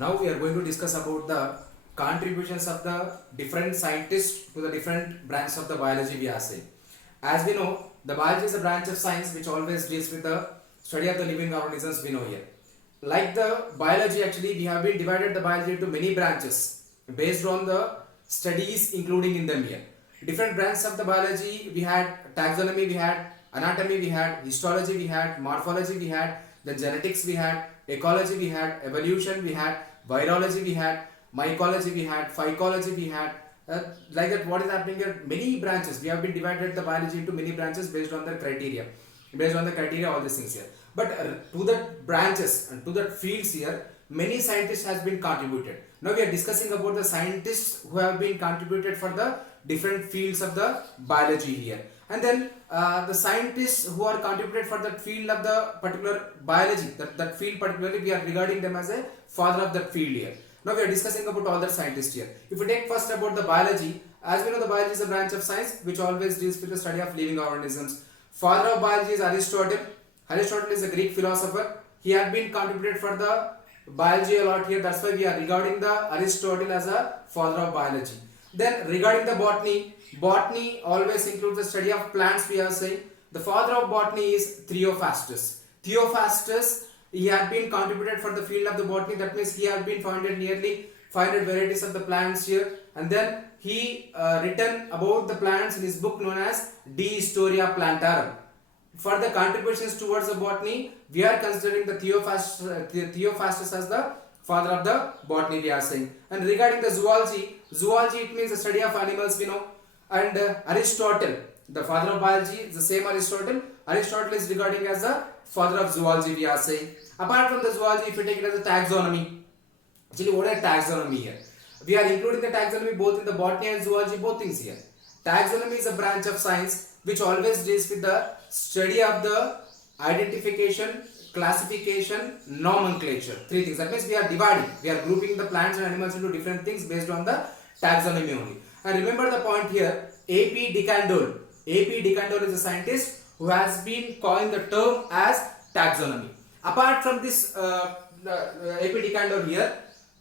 Now we are going to discuss about the contributions of the different scientists to the different branches of the biology we are saying. As we know, the biology is a branch of science which always deals with the study of the living organisms we know here. Like the biology, actually we have been divided the biology into many branches based on the studies including in them here. Different branches of the biology, we had taxonomy, we had anatomy, we had histology, we had morphology, we had the genetics, we had ecology, we had evolution, we had virology, we had mycology, we had phycology, we had like that. What is happening here? Many branches. We have been divided the biology into many branches based on the criteria. Based on the criteria, all these things here. But to the branches and to the fields here, many scientists has been contributed. Now we are discussing about the scientists who have been contributed for the different fields of the biology here. And then the scientists who are contributed for that field of the particular biology, that field particularly, we are regarding them as a father of that field here. Now we are discussing about all the scientists here. If we take first about the biology, as we know, the biology is a branch of science which always deals with the study of living organisms. Father of biology is Aristotle. Aristotle is a Greek philosopher. He had been contributed for the biology a lot here. That's why we are regarding the Aristotle as a father of biology. Then regarding the botany, botany always includes the study of plants. We are saying the father of botany is Theophrastus. Theophrastus, he had been contributed for the field of the botany. That means he had been founded nearly 500 varieties of the plants here, and then he written about the plants in his book known as De Historia Plantarum. For the contributions towards the botany, we are considering the Theophrastus as the father of the botany, we are saying. And regarding the zoology, zoology it means the study of animals, we know. And Aristotle, the father of biology, is the same Aristotle. Aristotle is regarding as the father of zoology, we are saying. Apart from the zoology, if you take it as a taxonomy, actually what is taxonomy here? We are including the taxonomy both in the botany and zoology, both things here. Taxonomy is a branch of science which always deals with the study of the identification, classification, nomenclature. Three things. That means we are dividing, we are grouping the plants and animals into different things based on the taxonomy only. And remember the point here, A.P. de Candolle. A.P. de Candolle is a scientist who has been coined the term as taxonomy. Apart from this A.P. de Candolle here,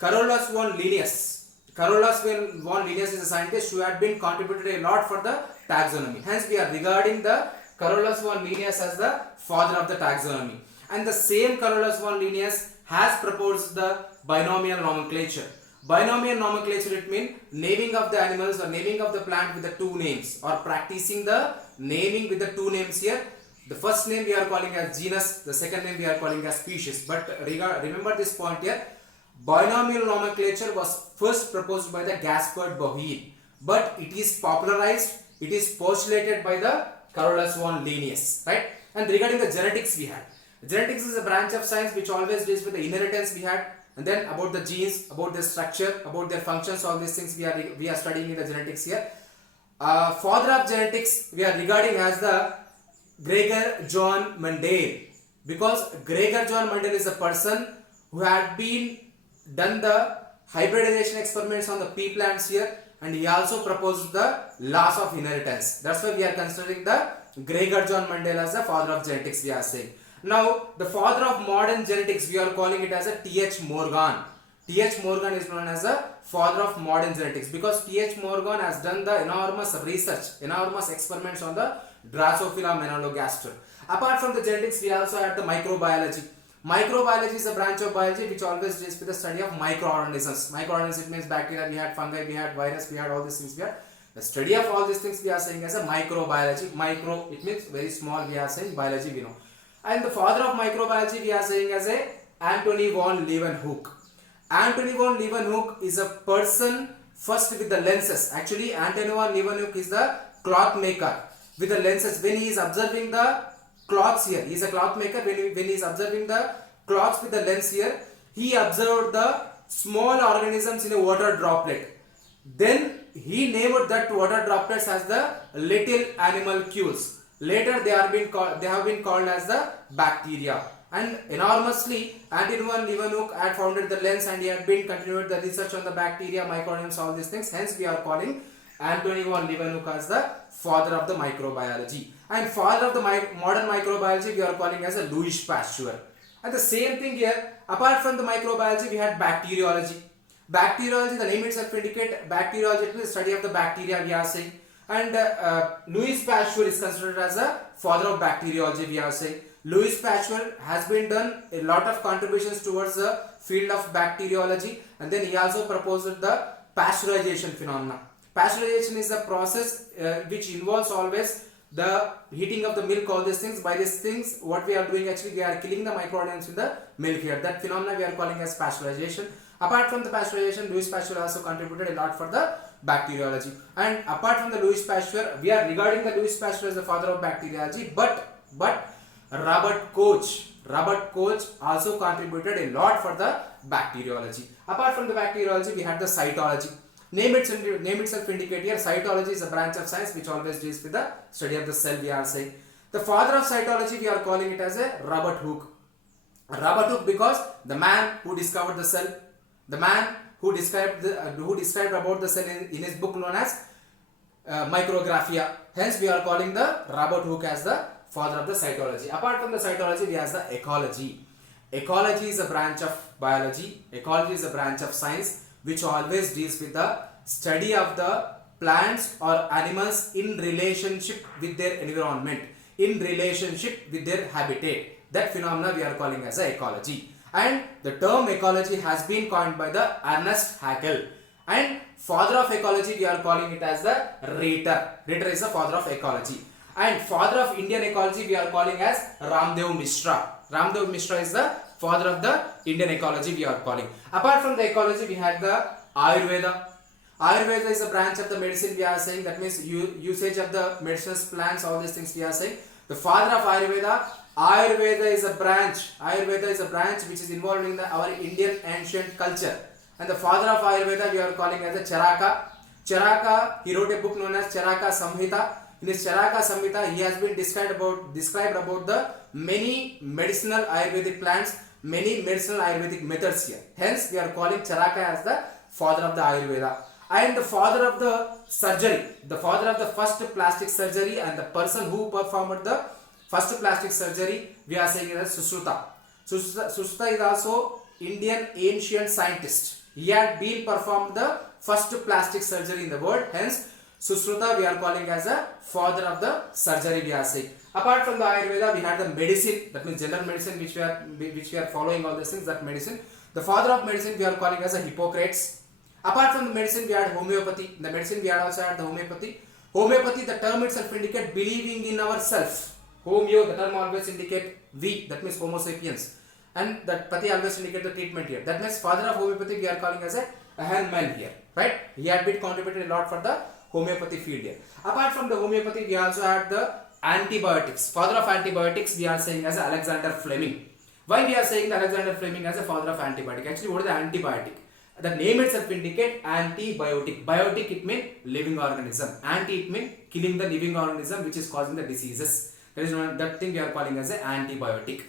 Carolus von Linnaeus. Carolus von Linnaeus is a scientist who had been contributed a lot for the taxonomy. Hence, we are regarding the Carolus von Linnaeus as the father of the taxonomy. And the same Carolus von Linnaeus has proposed the binomial nomenclature. Binomial nomenclature, it means naming of the animals or naming of the plant with the two names, or practicing the naming with the two names here. The first name we are calling as genus, the second name we are calling as species. But remember this point here, binomial nomenclature was first proposed by the Gaspard Bourrier, but it is popularized, it is postulated by the Carolus von Linnaeus, right? And regarding the genetics, we had genetics is a branch of science which always deals with the inheritance we had, and then about the genes, about their structure, about their functions, all these things we are studying in the genetics here. Father of genetics we are regarding as the Gregor John Mendel, because Gregor John Mendel is a person who had been done the hybridization experiments on the pea plants here, and he also proposed the laws of inheritance. That's why we are considering the Gregor John Mendel as the father of genetics, we are saying. Now, the father of modern genetics, we are calling it as a T.H. Morgan. T.H. Morgan is known as the father of modern genetics because T.H. Morgan has done the enormous research, enormous experiments on the Drosophila melanogaster. Apart from the genetics, we also have the microbiology. Microbiology is a branch of biology which always deals with the study of microorganisms. Microorganisms, it means bacteria, we had fungi, we had virus, we had all these things. We had the study of all these things we are saying as a microbiology. Micro, it means very small, we are saying biology, we know. And the father of microbiology we are saying as a Antony von Leeuwenhoek. Antony von Leeuwenhoek is a person first with the lenses. Actually, Antony von Leeuwenhoek is the cloth maker with the lenses. When he is observing the cloths here, he is a cloth maker. When he is observing the cloths with the lens here, he observed the small organisms in a water droplet. Then he named that water droplets as the little animalcules. Later they have been called as the bacteria. And enormously, Antony von Leeuwenhoek had founded the lens, and he had been continued the research on the bacteria, microorganisms, all these things. Hence, we are calling Antony von Leeuwenhoek as the father of the microbiology. And father of the modern microbiology we are calling as a Louis Pasteur. And the same thing here, Apart from the microbiology, we had bacteriology. Bacteriology, the name itself indicate bacteriology, it means study of the bacteria, we are saying. And Louis Pasteur is considered as a father of bacteriology, we are saying. Louis Pasteur has been done a lot of contributions towards the field of bacteriology, and then he also proposed the pasteurization phenomena. Pasteurization is a process which involves always the heating of the milk, all these things. By these things, what we are doing, actually we are killing the microorganisms in the milk here. That phenomena we are calling as pasteurization. Apart from the pasteurization, Louis Pasteur also contributed a lot for the bacteriology. And apart from the Louis Pasteur, we are regarding the Louis Pasteur as the father of bacteriology, but Robert Koch also contributed a lot for the bacteriology. Apart from the bacteriology, we had the cytology. Name itself indicate here, cytology is a branch of science which always deals with the study of the cell, we are saying. The father of cytology, we are calling it as a Robert Hooke. Robert Hooke, because the man who discovered the cell, the man who described about the cell in his book known as Micrographia. Hence, we are calling the Robert Hooke as the father of the cytology. Apart from the cytology, we have the ecology. Ecology is a branch of biology. Ecology is a branch of science which always deals with the study of the plants or animals in relationship with their environment, in relationship with their habitat. That phenomena we are calling as a ecology. And the term ecology has been coined by the Ernest Haeckel. And father of ecology, we are calling it as the Rater. Rater is the father of ecology. And father of Indian ecology, we are calling as Ramdev Mishra. Ramdev Mishra is the father of the Indian ecology, we are calling. Apart from the ecology, we had the Ayurveda. Ayurveda is a branch of the medicine, we are saying. That means usage of the medicines, plants, all these things we are saying. The father of Ayurveda. Ayurveda is a branch. Ayurveda is a branch which is involved in our Indian ancient culture. And the father of Ayurveda we are calling as a Charaka. Charaka, he wrote a book known as Charaka Samhita. In his Charaka Samhita, he has been described about the many medicinal Ayurvedic plants, many medicinal Ayurvedic methods here. Hence, we are calling Charaka as the father of the Ayurveda. And the father of the surgery, the father of the first plastic surgery, and the person who performed the first plastic surgery, we are saying as Sushruta. Sushruta is also Indian ancient scientist. He had been performed the first plastic surgery in the world. Hence, Sushruta we are calling as a father of the surgery, we are saying. Apart from the Ayurveda, we had the medicine, that means general medicine which we are following all these things, that medicine. The father of medicine we are calling as a Hippocrates. Apart from the medicine, we had homeopathy. In the medicine, we had also had the homeopathy. Homeopathy, the term itself indicate believing in ourselves. Homeo, the term always indicate we, that means Homo sapiens. And that Pati always indicate the treatment here. That means father of homeopathy we are calling as a Hahnemann here, right? He had been contributed a lot for the homeopathy field here. Apart from the homeopathy, we also had the antibiotics. Father of antibiotics we are saying as Alexander Fleming. Why we are saying Alexander Fleming as a father of antibiotic? Actually, what is the antibiotic? The name itself indicate antibiotic. Biotic, it means living organism. Anti, it means killing the living organism which is causing the diseases. That thing we are calling as an antibiotic.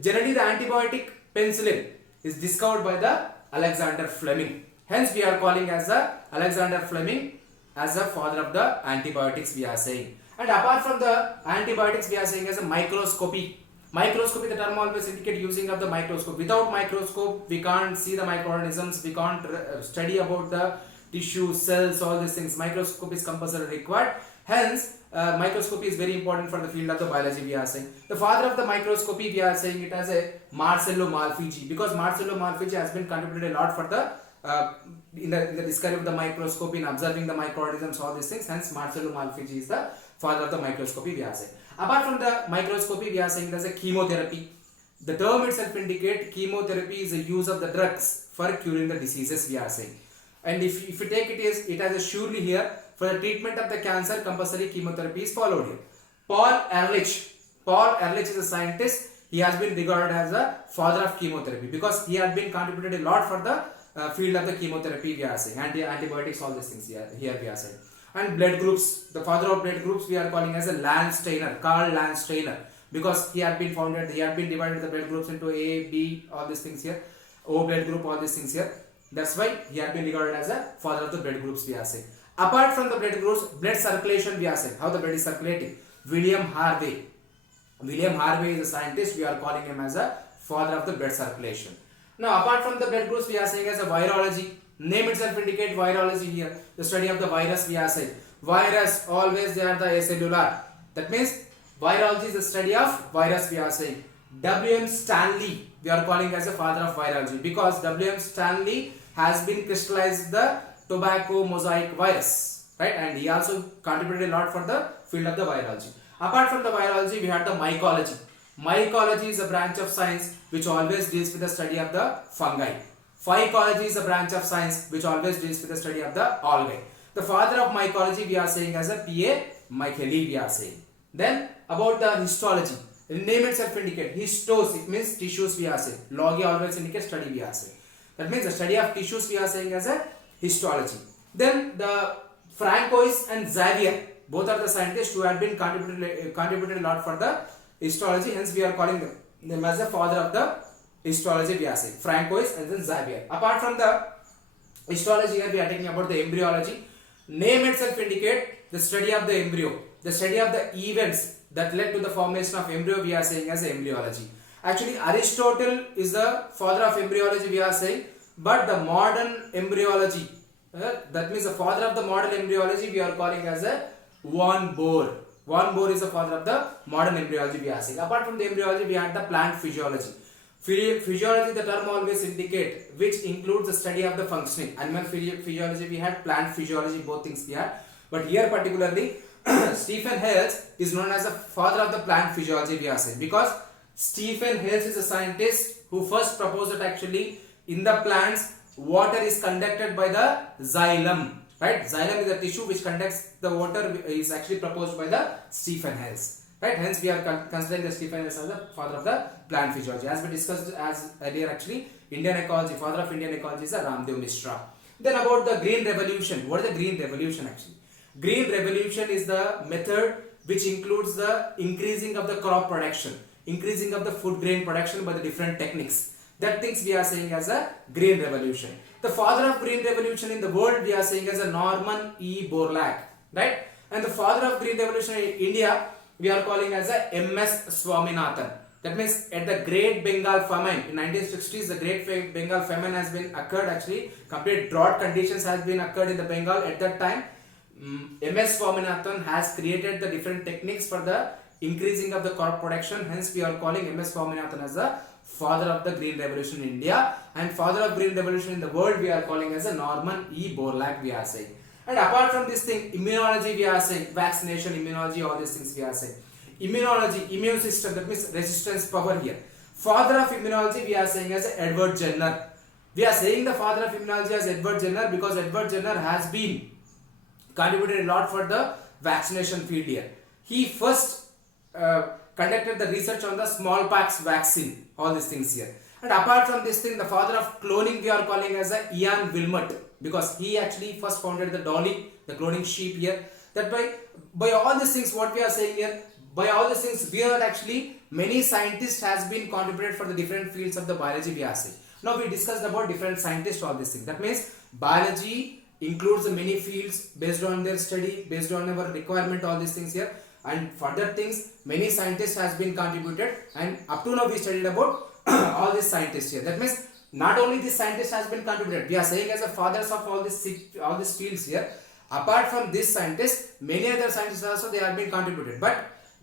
Generally, the antibiotic penicillin is discovered by the Alexander Fleming. Hence, we are calling as the Alexander Fleming as the father of the antibiotics, we are saying. And apart from the antibiotics, we are saying as a microscopy. Microscopy, the term always indicate using of the microscope. Without microscope, we can't see the microorganisms, we can't study about the tissue, cells, all these things. Microscope is compulsory required. Hence, microscopy is very important for the field of the biology, we are saying. The father of the microscopy, we are saying it as a Marcello Malpighi, because Marcello Malpighi has been contributed a lot for the in the discovery of the microscopy, in observing the microorganisms, all these things. Hence, Marcello Malpighi is the father of the microscopy, we are saying. Apart from the microscopy, we are saying there's a chemotherapy. The term itself indicate chemotherapy is the use of the drugs for curing the diseases, we are saying. And if you take it as a surely here, for the treatment of the cancer, compulsory chemotherapy is followed here. Paul Ehrlich is a scientist. He has been regarded as the father of chemotherapy because he had been contributed a lot for the field of the chemotherapy, we are saying. Antibiotics, all these things here we are saying. And blood groups, the father of blood groups we are calling as a Landsteiner, Karl Landsteiner, because he had been divided the blood groups into A, B, all these things here, O blood group, all these things here. That's why he had been regarded as a father of the blood groups, we are saying. Apart from the blood groups, blood circulation we are saying, how the blood is circulating. William Harvey is a scientist, we are calling him as a father of the blood circulation. Now, apart from the blood groups, we are saying as a virology. Name itself indicate virology here. The study of the virus, we are saying. Virus, always they are the acellular. That means virology is the study of virus, we are saying. W.M. Stanley, we are calling as a father of virology, because W.M. Stanley has been crystallized the tobacco mosaic virus, right? And he also contributed a lot for the field of the virology. Apart from the virology, we have the mycology. Mycology is a branch of science which always deals with the study of the fungi. Phycology is a branch of science which always deals with the study of the algae. The father of mycology we are saying as a P.A. Micheli, we are saying. Then about the histology. The name itself indicate histos, it means tissues, we are saying. Logi always indicates study, we are saying. That means the study of tissues we are saying as a histology. Then the Francois and Xavier, both are the scientists who have been contributed a lot for the histology, hence we are calling them as the father of the histology, we are saying. Francois and then Xavier. Apart from the histology, here we are talking about the embryology. Name itself indicate the study of the embryo, the study of the events that led to the formation of embryo, we are saying as embryology. Actually, Aristotle is the father of embryology, we are saying, but the modern embryology, that means the father of the modern embryology, we are calling as a von Bohr. Von Bohr is the father of the modern embryology, we are saying. Apart from the embryology, we had the plant physiology. Physiology, the term always indicate, which includes the study of the functioning. Animal physiology, we had plant physiology, both things we had. But here particularly, Stephen Hales is known as the father of the plant physiology, we are saying, because Stephen Hales is a scientist who first proposed that actually in the plants, water is conducted by the xylem, right? Xylem is a tissue which conducts the water, is actually proposed by the Stephen Hales, right? Hence we are considering the Stephen Hales as the father of the plant physiology. As we discussed as earlier, actually Indian ecology, father of Indian ecology is a Ramdev Mishra. Then about the Green Revolution. What is the Green Revolution actually? Green Revolution is the method which includes the increasing of the crop production, increasing of the food grain production by the different techniques. That things we are saying as a Green Revolution. The father of Green Revolution in the world we are saying as a Norman E. Borlaug, right? And the father of Green Revolution in India we are calling as a M.S. Swaminathan. That means at the Great Bengal Famine in 1960s, the Great Bengal Famine has been occurred actually. Complete drought conditions has been occurred in the Bengal at that time. M.S. Swaminathan has created the different techniques for the increasing of the crop production. Hence, we are calling M.S. Swaminathan as the father of the Green Revolution in India, and father of Green Revolution in the world we are calling as a Norman E. Borlaug, we are saying. And apart from this thing, immunology we are saying, vaccination, immunology, all these things we are saying. Immunology, immune system, that means resistance power here. Father of immunology we are saying as Edward Jenner. We are saying the father of immunology as Edward Jenner because Edward Jenner has been contributed a lot for the vaccination field here. He first conducted the research on the smallpox vaccine, all these things here. And apart from this thing, the father of cloning we are calling as a Ian Wilmot, because he actually first founded the Dolly, the cloning sheep here. That by all these things, what we are saying here, by all these things, we are actually many scientists has been contributed for the different fields of the biology we are saying. Now we discussed about different scientists, all these things. That means biology includes the many fields based on their study, based on our requirement, all these things here. And further things, many scientists has been contributed, and up to now we studied about all these scientists here. That means not only this scientist has been contributed, we are saying as the fathers of all these fields here. Apart from this scientist, many other scientists also they have been contributed. But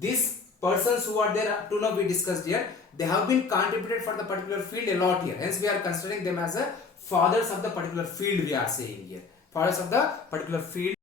these persons who are there up to now we discussed here, they have been contributed for the particular field a lot here. Hence we are considering them as the fathers of the particular field we are saying here. Fathers of the particular field.